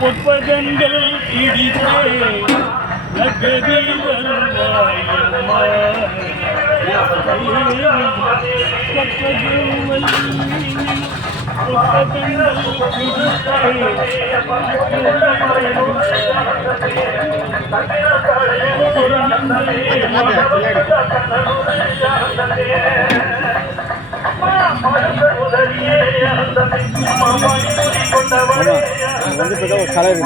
புட்பதங்கள் பிடித்தே நகரி வருவாயம்மா வந்து ஒரு கலர்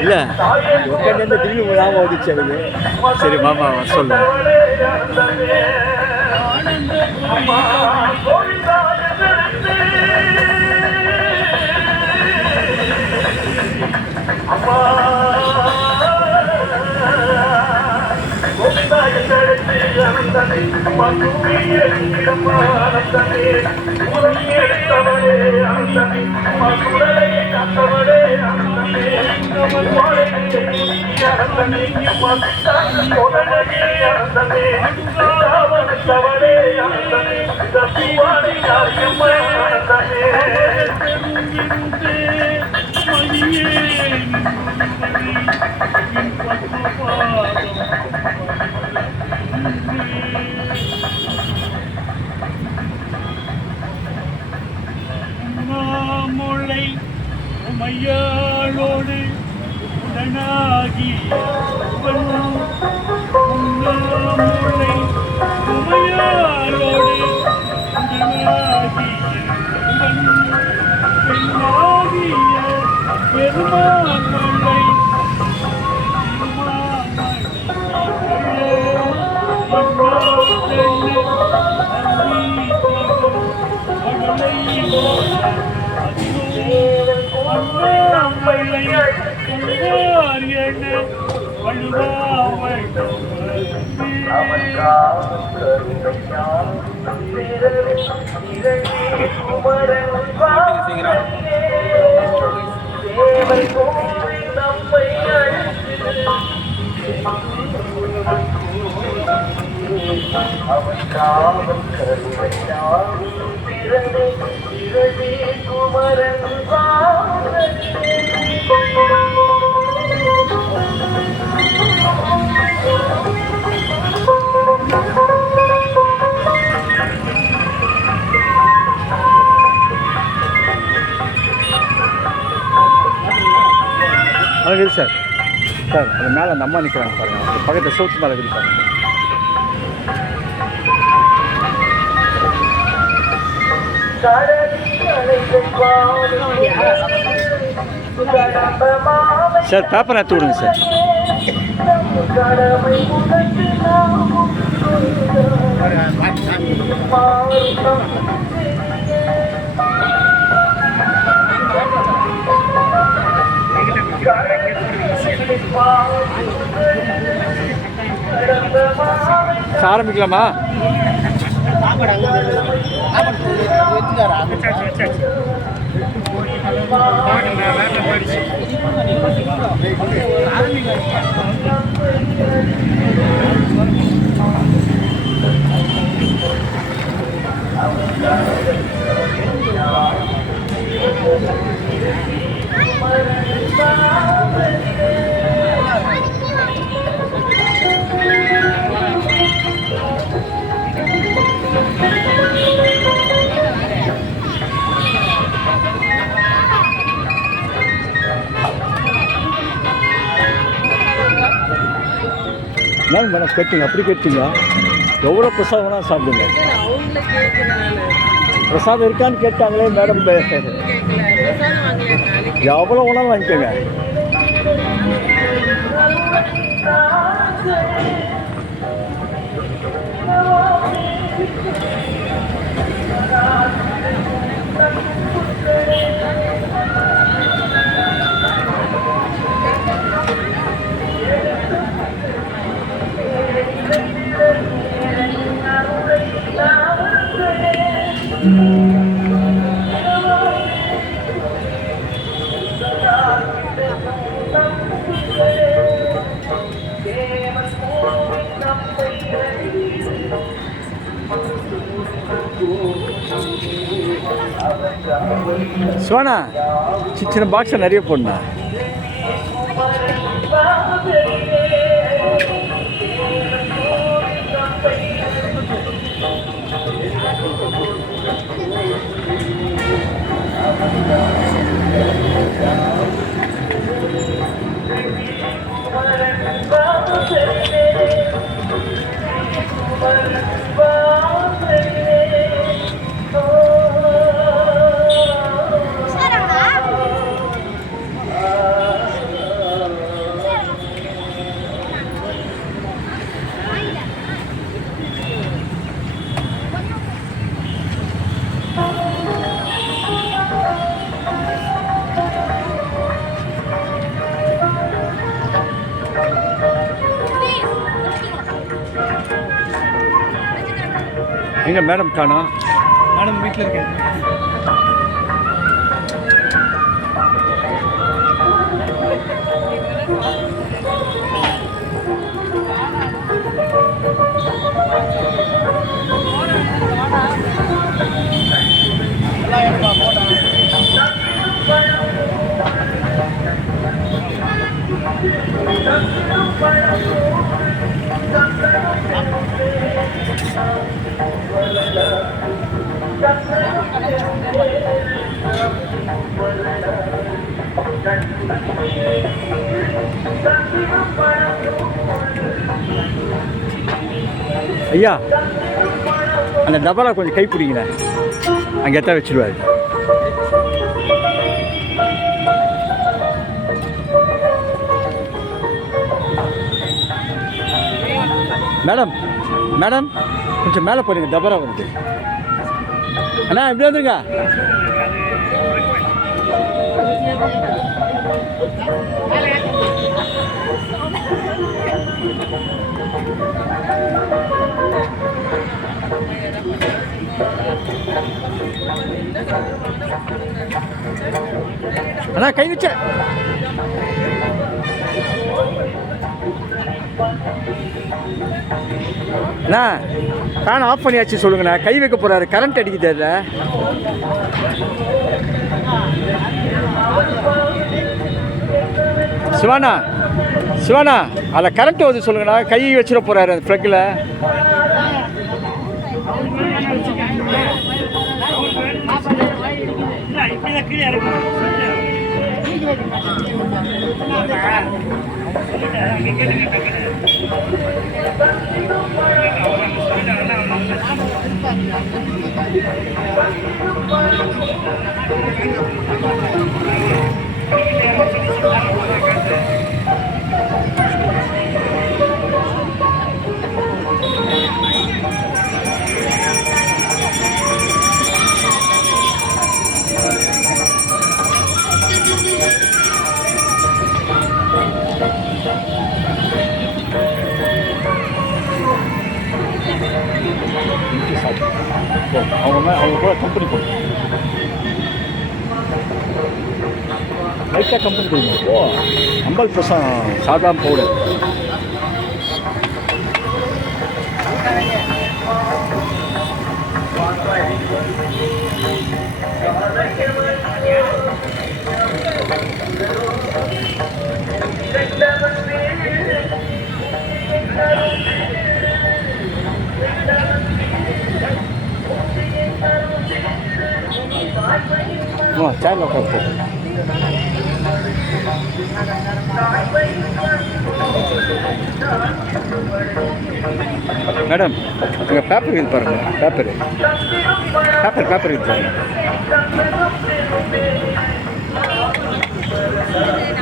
இல்லை உட்காந்து திடீர்னு ஞாபகம் வந்துச்சு எனக்கு. சரி மாமா சொல்லு. முளை உமையாளோடு உடனாகி முளை உமையாளோடு உடனாகி பெண்ணாகிய பெருமாளை அது சார் சார் அது மேலே அந்த அம்மா நிற்கிறாங்க பாருங்கள், பக்கத்தில் சவுத்து மேலே விரிப்பாங்க. சார் பேப்பர் எடுத்து விடுங்க சார். ஆரம்பிக்கலாமா? மேடம் மேடம் கேட்டீங்க அப்படி கேட்டீங்க எவ்வளோ பிரசாதம் வேணால் சாப்பிடுங்க. அவங்கள கேட்கறனால பிரசாதம் இருக்கான்னு கேட்டாங்களே மேடம். கேட்கல. பிரசாதம் வாங்கலையா நாளைக்கு? எவ்வளோ வேணாலும் வாங்கிக்கோங்க. சுவானா சின்ன பாக்ஸை நிறைய போடணா. எங்க மேடம் காணோம்? மேடம் வீட்டில் இருக்கேன். ஐயா அந்த டபரா கொஞ்சம் கை பிடிங்களேன், அங்கே எத்தா வச்சுருவாரு. மேடம் மேடம் கொஞ்சம் மேலே போடுங்க, டபரா வருது. அண்ணா இப்படி வந்துருங்க. அண்ணா கை வச்ச அண்ணா ஃபேன் ஆஃப் பண்ணியாச்சு சொல்லுங்கண்ணா. கை வைக்க போகிறாரு, கரண்ட் அடிக்குது அதில். சிவானா சிவானா அதில் கரண்ட் வருது சொல்லுங்கண்ணா. கை வச்சிட போகிறாரு அந்த ஃப்ளக்கில். கீழே இறக்கும். அவங்க கூட கம்பெனி போடுங்க, லைட்டாக கம்பெனி கொடுங்க. ஓ 50% சாதாரண பவுடர். சேரில் உட்காந்து மேடம் எங்கள் பேப்பர் இது பாருங்கள், பேப்பர் இது பாருங்கள்.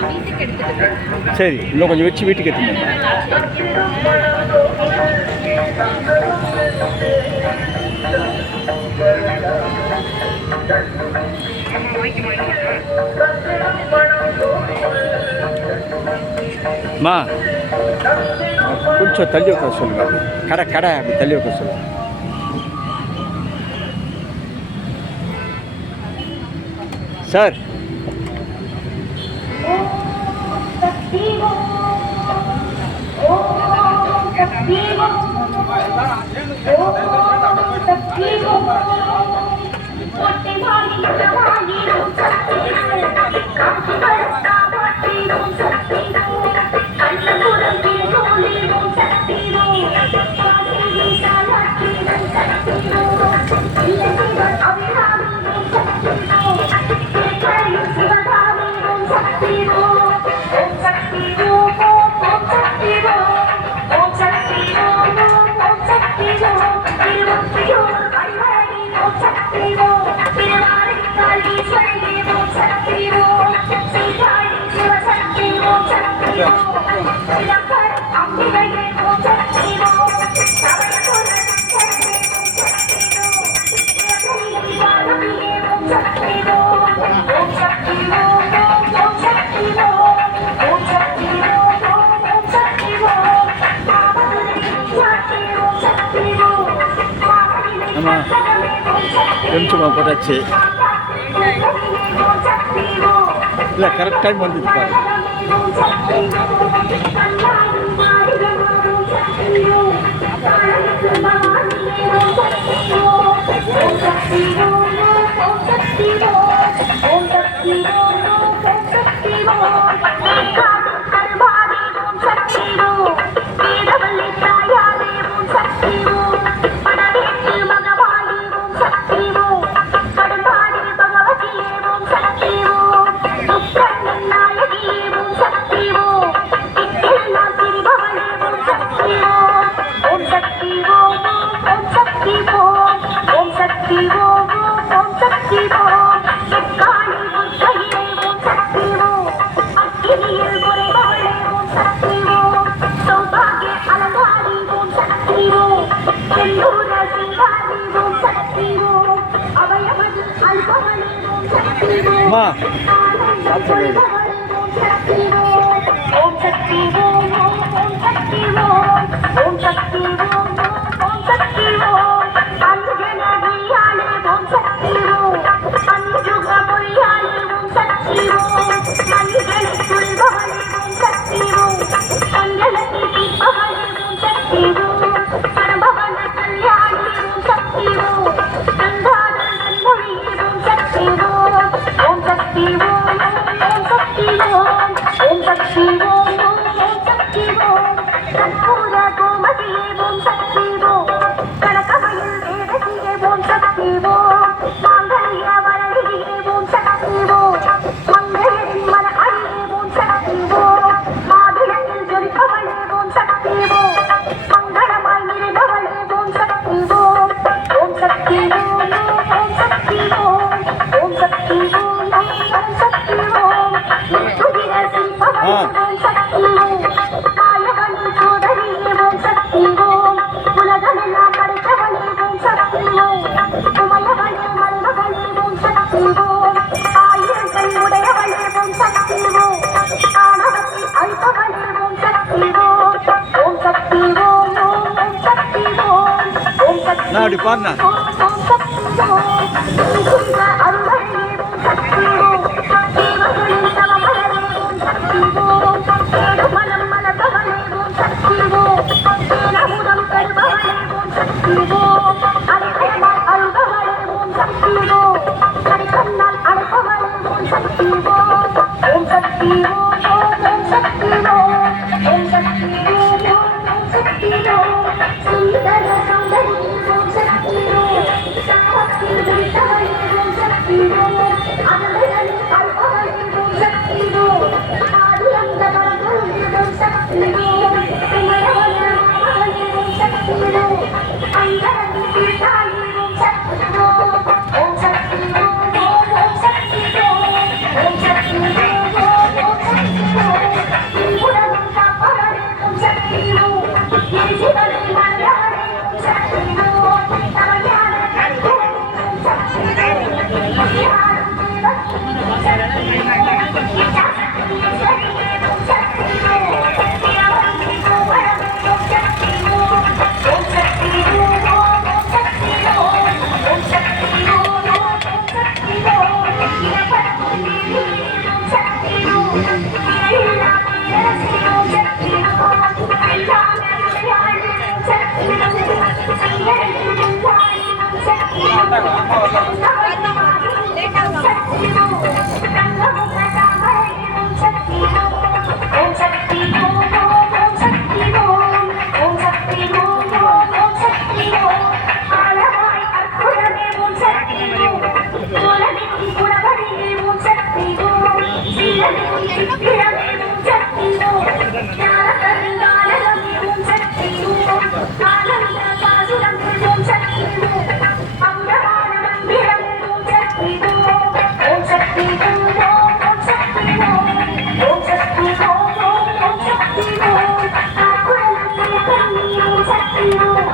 நான் வீட்டுக்கு எடுத்துட்டு போறேன். சரி, இன்னும் கொஞ்சம் வச்சு வீட்டுக்கு எடுத்துங்க. அம்மா கொஞ்சம் தள்ளி உட்கார சொல்லுங்க. கடை அப்படி தள்ளி உட்கார சொல்லுங்க. சார் ஆமாம் கொஞ்சமாக போட்டாச்சு. இல்லை கரெக்ட் டைம் வந்துச்சு பாரு. அம்மா சாப்பிடுங்க. நான் அப்படி பாருண்ணா. வந்தாங்க.